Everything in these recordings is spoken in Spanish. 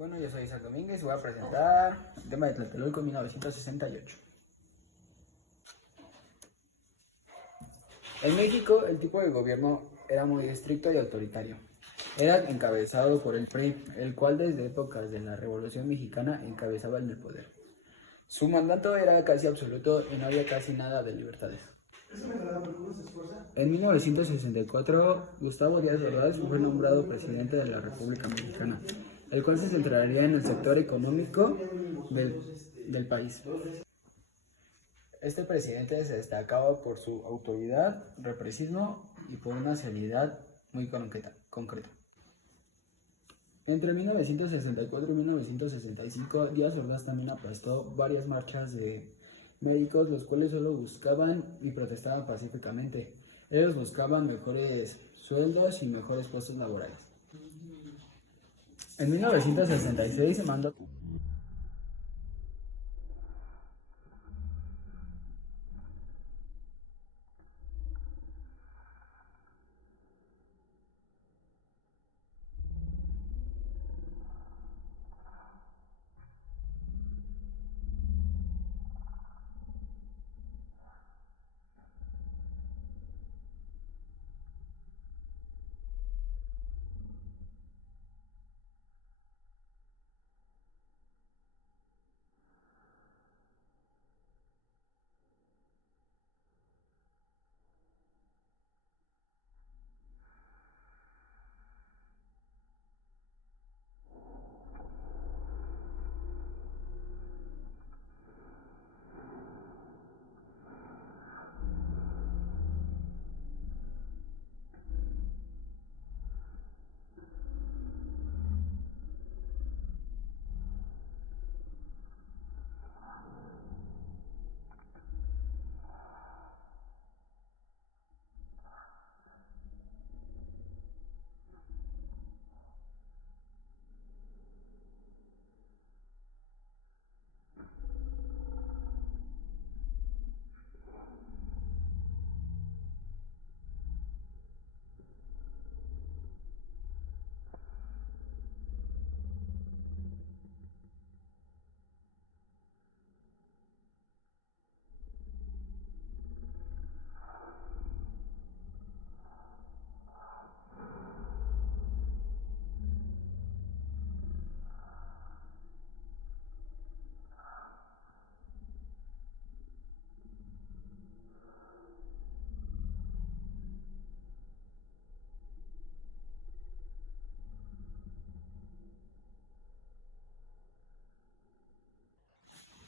Bueno, yo soy Isaac Domínguez y voy a presentar el tema de Tlatelolco en 1968. En México, el tipo de gobierno era muy estricto y autoritario. Era encabezado por el PRI, el cual desde épocas de la Revolución Mexicana encabezaba el poder. Su mandato era casi absoluto y no había casi nada de libertades. En 1964, Gustavo Díaz Ordaz fue nombrado presidente de la República Mexicana, el cual se centraría en el sector económico del país. Este presidente se destacaba por su autoridad, represismo y por una seriedad muy concreta. Entre 1964 y 1965, Díaz Ordaz también aplastó varias marchas de médicos, los cuales solo buscaban y protestaban pacíficamente. Ellos buscaban mejores sueldos y mejores puestos laborales. En 1966 se mandó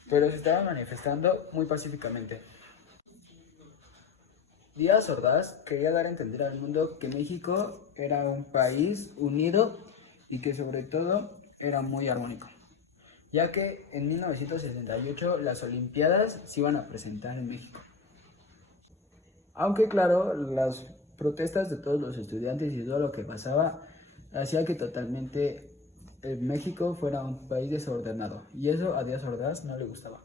pero se estaban manifestando muy pacíficamente. Díaz Ordaz quería dar a entender al mundo que México era un país unido y que sobre todo era muy armónico, ya que en 1968 las Olimpiadas se iban a presentar en México. Aunque claro, las protestas de todos los estudiantes y todo lo que pasaba hacía que totalmente México fuera un país desordenado, y eso a Díaz Ordaz no le gustaba.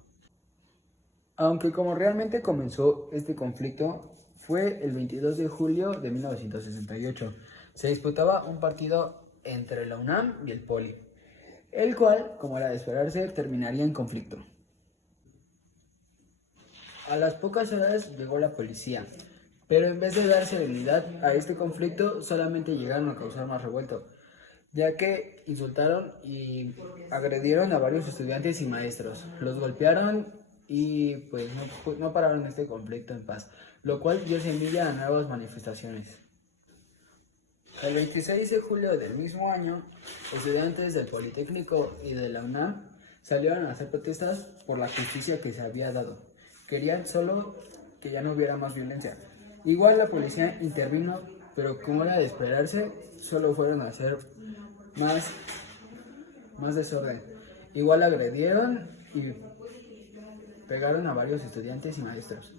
Aunque como realmente comenzó este conflicto fue el 22 de julio de 1968. Se disputaba un partido entre la UNAM y el Poli, el cual, como era de esperarse, terminaría en conflicto. A las pocas horas llegó la policía, pero en vez de dar serenidad a este conflicto, solamente llegaron a causar más revuelto, ya que insultaron y agredieron a varios estudiantes y maestros. Los golpearon y pues no pararon este conflicto en paz, lo cual dio semilla a nuevas manifestaciones. El 26 de julio del mismo año, estudiantes del Politécnico y de la UNAM salieron a hacer protestas por la justicia que se había dado. Querían solo que ya no hubiera más violencia. Igual la policía intervino, pero como era de esperarse, solo fueron a hacer más desorden. Igual agredieron y pegaron a varios estudiantes y maestros.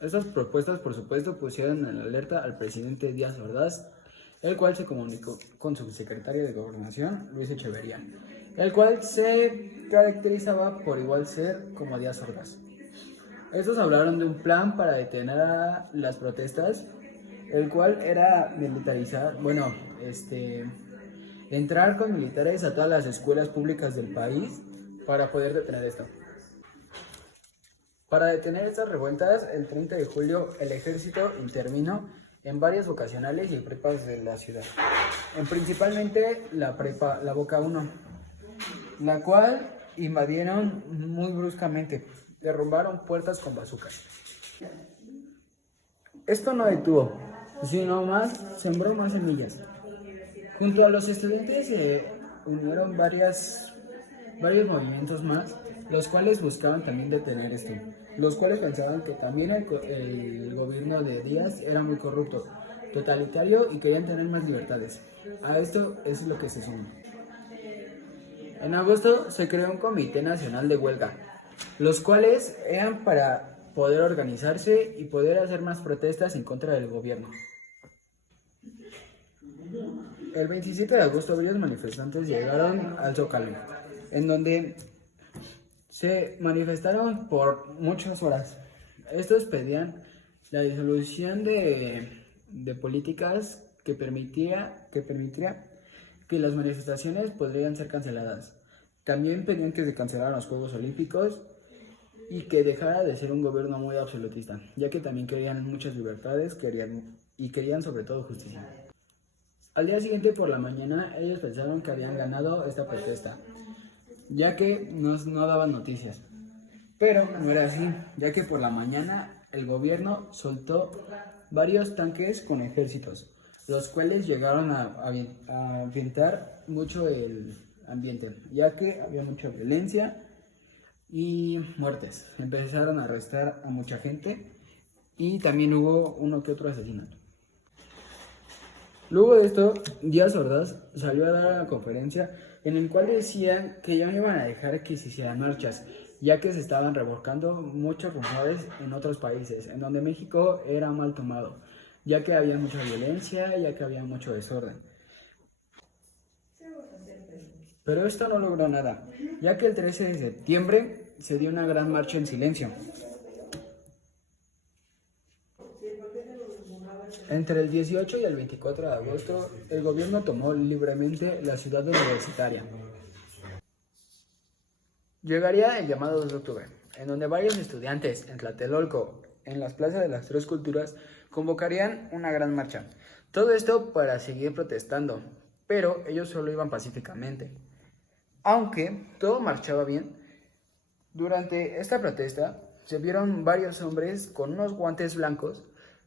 Estas propuestas, por supuesto, pusieron en alerta al presidente Díaz Ordaz, el cual se comunicó con su secretario de Gobernación, Luis Echeverría, el cual se caracterizaba por igual ser como Díaz Ordaz. Estos hablaron de un plan para detener a las protestas, el cual era militarizar, de entrar con militares a todas las escuelas públicas del país para poder detener esto. Para detener estas revueltas, el 30 de julio el ejército intervino en varias vocacionales y prepas de la ciudad, principalmente la Boca 1, la cual invadieron muy bruscamente, derrumbaron puertas con bazucas. Esto no detuvo, sino más sembró más semillas. Junto a los estudiantes se unieron varios movimientos más, los cuales buscaban también detener esto, los cuales pensaban que también el gobierno de Díaz era muy corrupto, totalitario y querían tener más libertades. A esto es lo que se suma. En agosto se creó un Comité Nacional de Huelga, los cuales eran para poder organizarse y poder hacer más protestas en contra del gobierno. El 27 de agosto varios manifestantes llegaron al Zócalo, en donde se manifestaron por muchas horas. Estos pedían la disolución de políticas que permitiera que las manifestaciones podrían ser canceladas. También pedían que se cancelaran los Juegos Olímpicos y que dejara de ser un gobierno muy absolutista, ya que también querían muchas libertades querían sobre todo justicia. Al día siguiente por la mañana ellos pensaron que habían ganado esta protesta, ya que no daban noticias. Pero no era así, ya que por la mañana el gobierno soltó varios tanques con ejércitos, los cuales llegaron a ambientar mucho el ambiente, ya que había mucha violencia y muertes. Empezaron a arrestar a mucha gente y también hubo uno que otro asesinato. Luego de esto, Díaz Ordaz salió a dar una conferencia en el cual decían que ya no iban a dejar que se hicieran marchas, ya que se estaban revolcando muchos rumores en otros países, en donde México era mal tomado, ya que había mucha violencia, ya que había mucho desorden. Pero esto no logró nada, ya que el 13 de septiembre se dio una gran marcha en silencio. Entre el 18 y el 24 de agosto, el gobierno tomó libremente la ciudad universitaria. Llegaría el llamado 2 de octubre, en donde varios estudiantes en Tlatelolco, en las plazas de las Tres Culturas, convocarían una gran marcha. Todo esto para seguir protestando, pero ellos solo iban pacíficamente. Aunque todo marchaba bien, durante esta protesta se vieron varios hombres con unos guantes blancos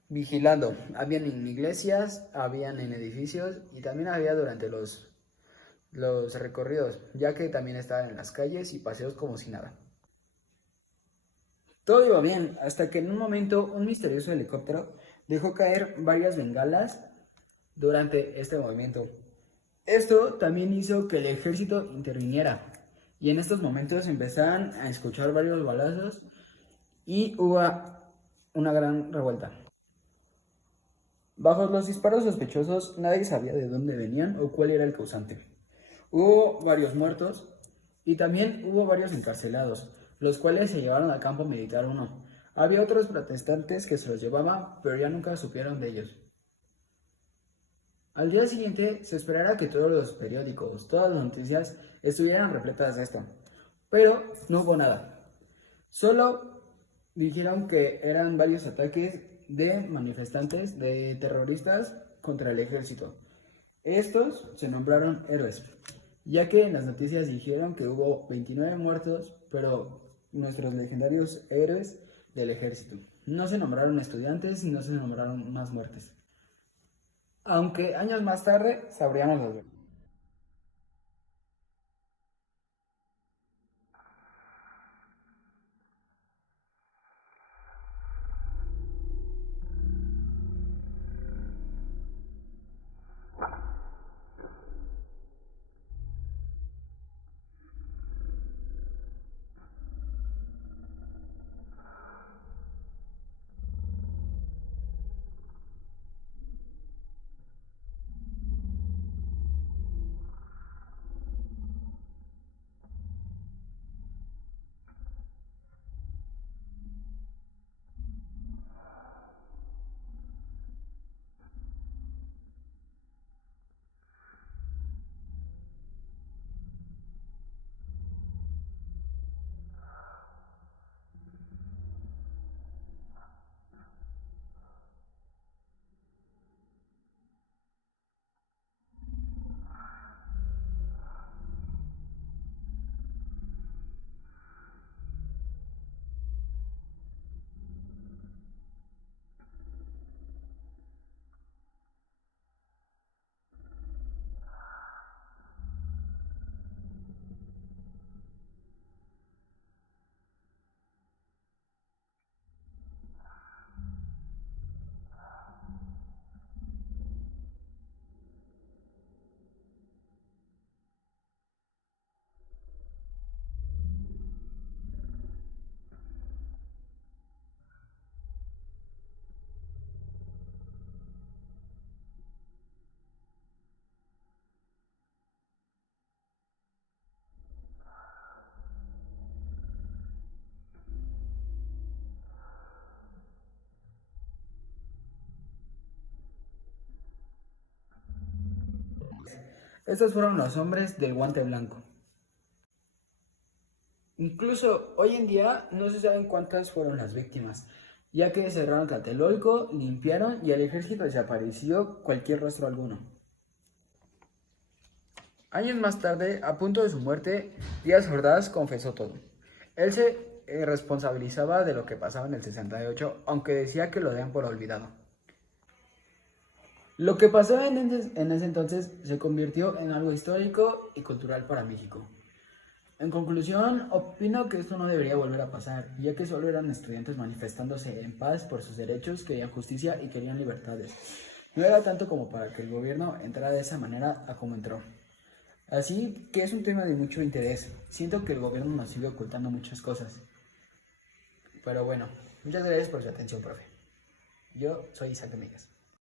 vigilando. Habían en iglesias, habían en edificios y también había durante los recorridos, ya que también estaban en las calles y paseos como si nada. Todo iba bien, hasta que en un momento un misterioso helicóptero dejó caer varias bengalas durante este movimiento. Esto también hizo que el ejército interviniera, y en estos momentos empezaron a escuchar varios balazos y hubo una gran revuelta. Bajo los disparos sospechosos, nadie sabía de dónde venían o cuál era el causante. Hubo varios muertos y también hubo varios encarcelados, los cuales se llevaron al campo militar 1. Había otros protestantes que se los llevaban, pero ya nunca supieron de ellos. Al día siguiente se esperara que todos los periódicos, todas las noticias estuvieran repletas de esto, pero no hubo nada. Solo dijeron que eran varios ataques de manifestantes, de terroristas contra el ejército. Estos se nombraron héroes, ya que en las noticias dijeron que hubo 29 muertos, pero nuestros legendarios héroes del ejército. No se nombraron estudiantes y no se nombraron más muertes. Aunque años más tarde sabríamos los verdades. Estos fueron los hombres del guante blanco. Incluso hoy en día no se saben cuántas fueron las víctimas, ya que cerraron Tlatelolco, limpiaron y el ejército desapareció cualquier rastro alguno. Años más tarde, a punto de su muerte, Díaz Ordaz confesó todo. Él se responsabilizaba de lo que pasaba en el 68, aunque decía que lo dejan por olvidado. Lo que pasó en ese entonces se convirtió en algo histórico y cultural para México. En conclusión, opino que esto no debería volver a pasar, ya que solo eran estudiantes manifestándose en paz por sus derechos, querían justicia y querían libertades. No era tanto como para que el gobierno entrara de esa manera a como entró. Así que es un tema de mucho interés. Siento que el gobierno nos sigue ocultando muchas cosas. Pero bueno, muchas gracias por su atención, profe. Yo soy Isaac Amigas.